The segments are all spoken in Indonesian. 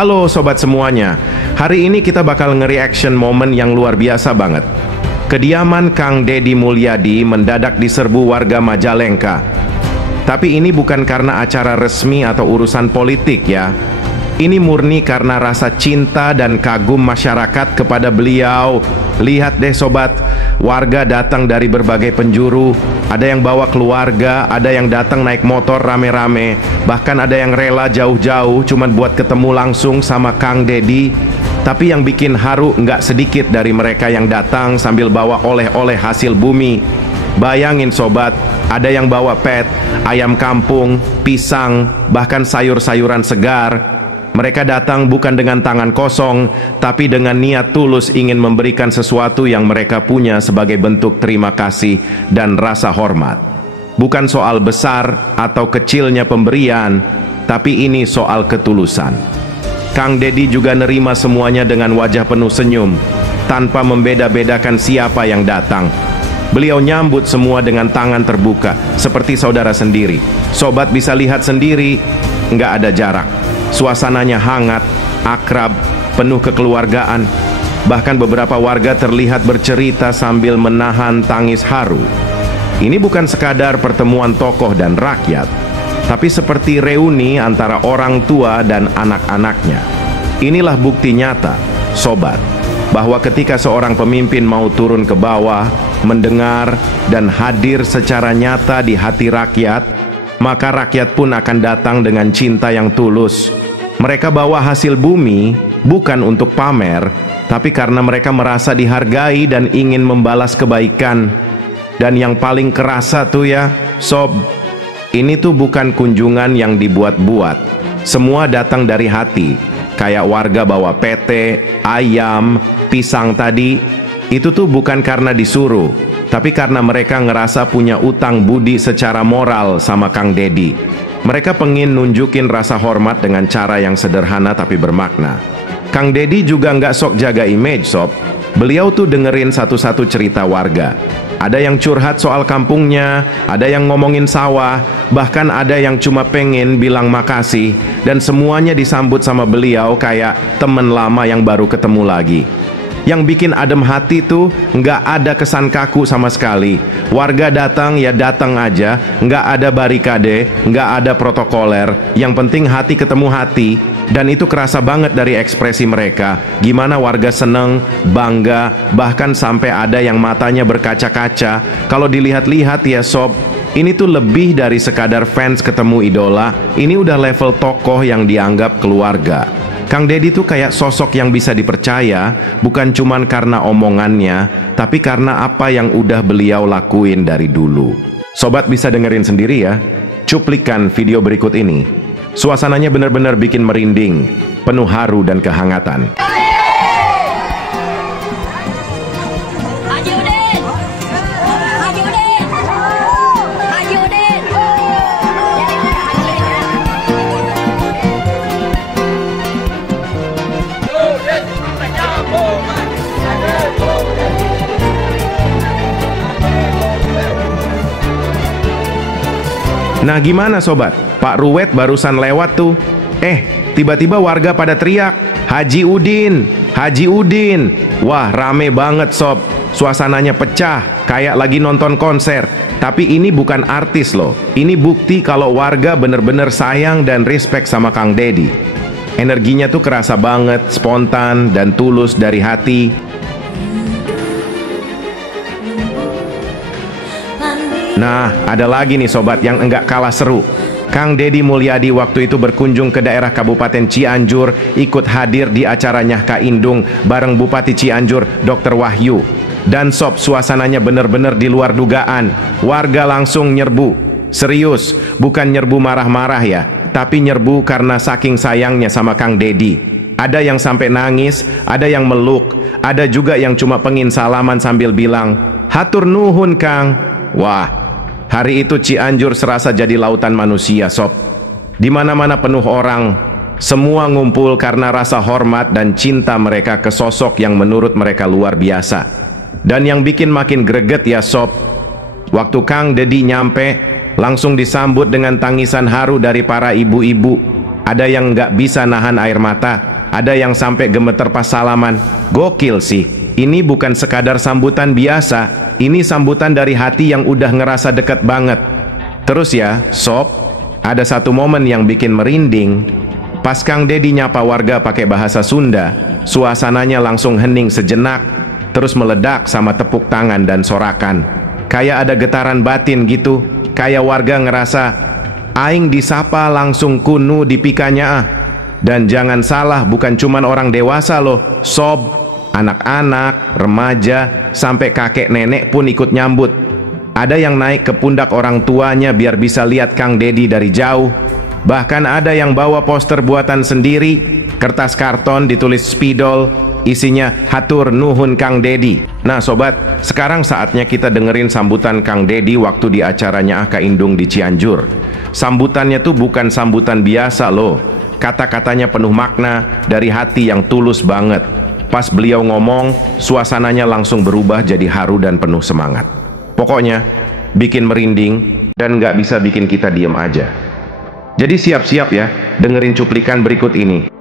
Halo sobat semuanya, hari ini kita bakal nge-reaction momen yang luar biasa banget. Kediaman Kang Deddy Mulyadi mendadak diserbu warga Majalengka. Tapi ini bukan karena acara resmi atau urusan politik ya. Ini murni karena rasa cinta dan kagum masyarakat kepada beliau. Lihat deh sobat, warga datang dari berbagai penjuru. Ada yang bawa keluarga, ada yang datang naik motor rame-rame. Bahkan ada yang rela jauh-jauh cuman buat ketemu langsung sama Kang Deddy. Tapi yang bikin haru nggak sedikit dari mereka yang datang sambil bawa oleh-oleh hasil bumi. Bayangin sobat, ada yang bawa pet, ayam kampung, pisang, bahkan sayur-sayuran segar. Mereka datang bukan dengan tangan kosong, tapi dengan niat tulus ingin memberikan sesuatu yang mereka punya sebagai bentuk terima kasih dan rasa hormat. Bukan soal besar atau kecilnya pemberian, tapi ini soal ketulusan. Kang Deddy juga nerima semuanya dengan wajah penuh senyum, tanpa membeda-bedakan siapa yang datang. Beliau nyambut semua dengan tangan terbuka, seperti saudara sendiri. Sobat bisa lihat sendiri, nggak ada jarak. Suasananya hangat, akrab, penuh kekeluargaan. Bahkan beberapa warga terlihat bercerita sambil menahan tangis haru. Ini bukan sekadar pertemuan tokoh dan rakyat, tapi seperti reuni antara orang tua dan anak-anaknya. Inilah bukti nyata, sobat, bahwa ketika seorang pemimpin mau turun ke bawah, mendengar dan hadir secara nyata di hati rakyat, maka rakyat pun akan datang dengan cinta yang tulus. Mereka bawa hasil bumi bukan untuk pamer, tapi karena mereka merasa dihargai dan ingin membalas kebaikan. Dan yang paling kerasa tuh ya, sob, ini tuh bukan kunjungan yang dibuat-buat. Semua datang dari hati. Kayak warga bawa pete, ayam, pisang tadi. Itu tuh bukan karena disuruh, tapi karena mereka ngerasa punya utang budi secara moral sama Kang Deddy. Mereka pengen nunjukin rasa hormat dengan cara yang sederhana tapi bermakna. Kang Deddy juga nggak sok jaga image sob. Beliau tuh dengerin satu-satu cerita warga. Ada yang curhat soal kampungnya, ada yang ngomongin sawah, bahkan ada yang cuma pengen bilang makasih. Dan semuanya disambut sama beliau kayak temen lama yang baru ketemu lagi. Yang bikin adem hati tuh nggak ada kesan kaku sama sekali. Warga datang ya datang aja, nggak ada barikade, nggak ada protokoler. Yang penting hati ketemu hati. Dan itu kerasa banget dari ekspresi mereka. Gimana warga seneng, bangga, bahkan sampai ada yang matanya berkaca-kaca. Kalau dilihat-lihat ya sob, ini tuh lebih dari sekadar fans ketemu idola. Ini udah level tokoh yang dianggap keluarga. Kang Deddy tuh kayak sosok yang bisa dipercaya, bukan cuman karena omongannya, tapi karena apa yang udah beliau lakuin dari dulu. Sobat bisa dengerin sendiri ya, cuplikan video berikut ini. Suasananya benar-benar bikin merinding, penuh haru dan kehangatan. Nah gimana sobat? Pak Ruwet barusan lewat tuh. Tiba-tiba warga pada teriak, Haji Udin, Haji Udin. Wah rame banget sob. Suasananya pecah, kayak lagi nonton konser. Tapi ini bukan artis loh. Ini bukti kalau warga bener-bener sayang dan respect sama Kang Deddy. Energinya tuh kerasa banget, spontan dan tulus dari hati. Nah, ada lagi nih sobat yang enggak kalah seru. Kang Deddy Mulyadi waktu itu berkunjung ke daerah Kabupaten Cianjur, ikut hadir di acara Nyahka Indung bareng Bupati Cianjur, Dr. Wahyu. Dan sob, suasananya bener-bener di luar dugaan. Warga langsung nyerbu. Serius, bukan nyerbu marah-marah ya, tapi nyerbu karena saking sayangnya sama Kang Deddy. Ada yang sampai nangis, ada yang meluk, ada juga yang cuma pengen salaman sambil bilang, "Hatur nuhun Kang." Wah, hari itu Cianjur serasa jadi lautan manusia sob. Di mana-mana penuh orang. Semua ngumpul karena rasa hormat dan cinta mereka ke sosok yang menurut mereka luar biasa. Dan yang bikin makin greget ya sob, waktu Kang Deddy nyampe, langsung disambut dengan tangisan haru dari para ibu-ibu. Ada yang nggak bisa nahan air mata. ada yang sampai gemeter pas salaman. Gokil sih, ini bukan sekadar sambutan biasa, ini sambutan dari hati yang udah ngerasa deket banget. Terus ya, sob, ada satu momen yang bikin merinding. Pas Kang Dedi nyapa warga pakai bahasa Sunda, suasananya langsung hening sejenak, terus meledak sama tepuk tangan dan sorakan. Kayak ada getaran batin gitu, kayak warga ngerasa, aing disapa langsung kunu dipikanya ah. Dan jangan salah, bukan cuman orang dewasa loh, sob, anak-anak, remaja, sampai kakek nenek pun ikut nyambut. Ada yang naik ke pundak orang tuanya biar bisa lihat Kang Dedi dari jauh. Bahkan ada yang bawa poster buatan sendiri, kertas karton ditulis spidol, isinya hatur nuhun Kang Dedi. Nah sobat, sekarang saatnya kita dengerin sambutan Kang Dedi waktu di acaranya Aka Indung di Cianjur. Sambutannya tuh bukan sambutan biasa loh, kata-katanya penuh makna dari hati yang tulus banget. Pas beliau ngomong, suasananya langsung berubah jadi haru dan penuh semangat. Pokoknya bikin merinding dan nggak bisa bikin kita diem aja. Jadi siap-siap ya, dengerin cuplikan berikut ini.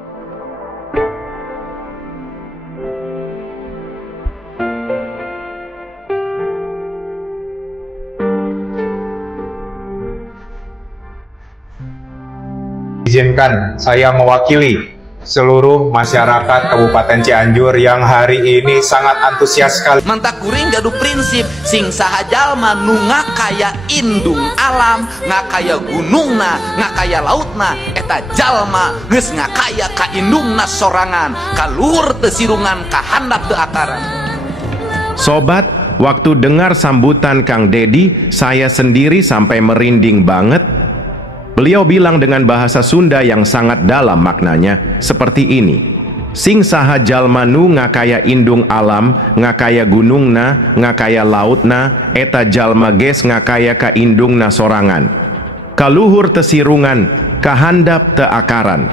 Izinkan saya mewakili seluruh masyarakat Kabupaten Cianjur yang hari ini sangat antusias sekali. Mantak kuring gaduh prinsip sing saha jalma nu ngakaya indung alam, ngakaya gunungna, ngakaya lautna, eta jalma geus ngakaya ka indungna sorangan, ka luhur teu sirungan, ka handap teu akaran. Sobat, waktu dengar sambutan Kang Dedi, saya sendiri sampai merinding banget. Beliau bilang dengan bahasa Sunda yang sangat dalam maknanya, seperti ini. Sing saha jalma nu ngakaya indung alam, ngakaya gunungna, ngakaya lautna, eta jalma ges ngakaya ka indungna sorangan. Kaluhur tesirungan, kahandap te akaran.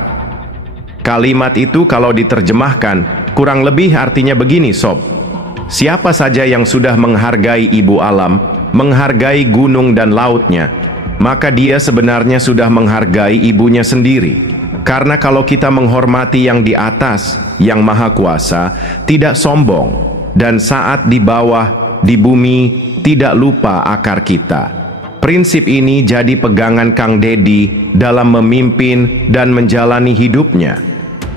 Kalimat itu kalau diterjemahkan, kurang lebih artinya begini sob. Siapa saja yang sudah menghargai ibu alam, menghargai gunung dan lautnya, maka dia sebenarnya sudah menghargai ibunya sendiri. Karena kalau kita menghormati yang di atas, yang maha kuasa, tidak sombong, dan saat di bawah, di bumi, tidak lupa akar kita. Prinsip ini jadi pegangan Kang Dedi dalam memimpin dan menjalani hidupnya.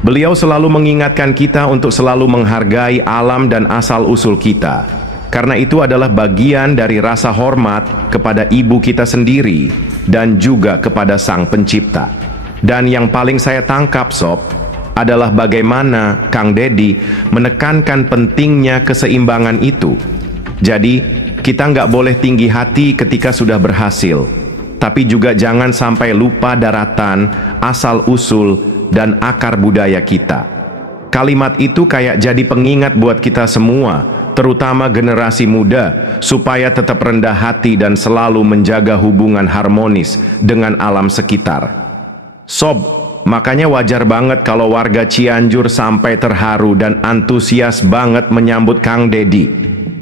Beliau selalu mengingatkan kita untuk selalu menghargai alam dan asal-usul kita. Karena itu adalah bagian dari rasa hormat kepada ibu kita sendiri dan juga kepada Sang Pencipta. Dan yang paling saya tangkap sob, adalah bagaimana Kang Dedi menekankan pentingnya keseimbangan itu. Jadi, kita nggak boleh tinggi hati ketika sudah berhasil, tapi juga jangan sampai lupa daratan, asal-usul, dan akar budaya kita. Kalimat itu kayak jadi pengingat buat kita semua, terutama generasi muda, supaya tetap rendah hati dan selalu menjaga hubungan harmonis dengan alam sekitar. Sob, makanya wajar banget kalau warga Cianjur sampai terharu dan antusias banget menyambut Kang Dedi.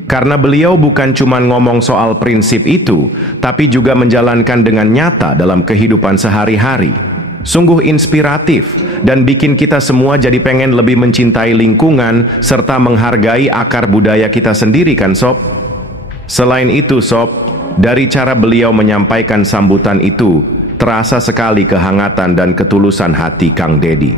Karena beliau bukan cuma ngomong soal prinsip itu, tapi juga menjalankan dengan nyata dalam kehidupan sehari-hari. Sungguh inspiratif dan bikin kita semua jadi pengen lebih mencintai lingkungan serta menghargai akar budaya kita sendiri kan sob? Selain itu sob, dari cara beliau menyampaikan sambutan itu, terasa sekali kehangatan dan ketulusan hati Kang Dedi.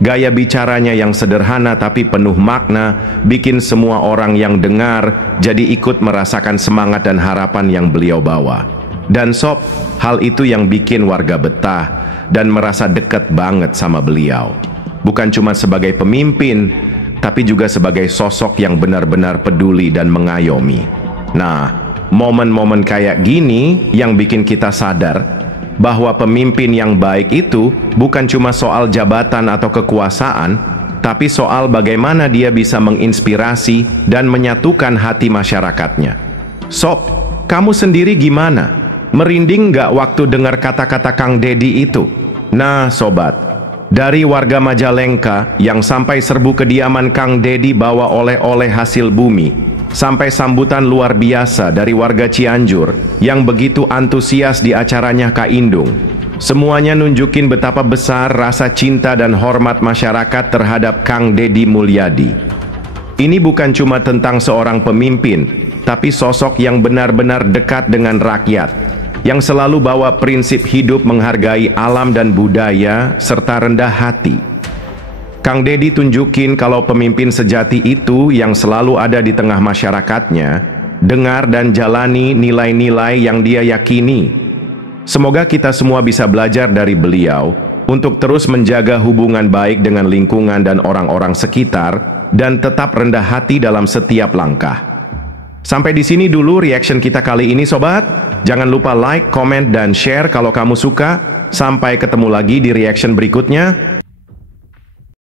Gaya bicaranya yang sederhana tapi penuh makna, bikin semua orang yang dengar jadi ikut merasakan semangat dan harapan yang beliau bawa. Dan sob, hal itu yang bikin warga betah dan merasa dekat banget sama beliau. Bukan cuma sebagai pemimpin, tapi juga sebagai sosok yang benar-benar peduli dan mengayomi. Nah, momen-momen kayak gini yang bikin kita sadar bahwa pemimpin yang baik itu bukan cuma soal jabatan atau kekuasaan, tapi soal bagaimana dia bisa menginspirasi dan menyatukan hati masyarakatnya. Sob, kamu sendiri gimana? Merinding nggak waktu dengar kata-kata Kang Dedi itu? Nah sobat, dari warga Majalengka yang sampai serbu kediaman Kang Dedi bawa oleh-oleh hasil bumi, sampai sambutan luar biasa dari warga Cianjur yang begitu antusias di acaranya Ka Indung, Semuanya nunjukin betapa besar rasa cinta dan hormat masyarakat terhadap Kang Deddy Mulyadi. Ini bukan cuma tentang seorang pemimpin, tapi sosok yang benar-benar dekat dengan rakyat, yang selalu bawa prinsip hidup menghargai alam dan budaya, serta rendah hati. Kang Deddy tunjukin kalau pemimpin sejati itu yang selalu ada di tengah masyarakatnya, dengar dan jalani nilai-nilai yang dia yakini. Semoga kita semua bisa belajar dari beliau untuk terus menjaga hubungan baik dengan lingkungan dan orang-orang sekitar dan tetap rendah hati dalam setiap langkah. Sampai di sini dulu reaction kita kali ini sobat. Jangan lupa like, comment, dan share kalau kamu suka. Sampai ketemu lagi di reaction berikutnya.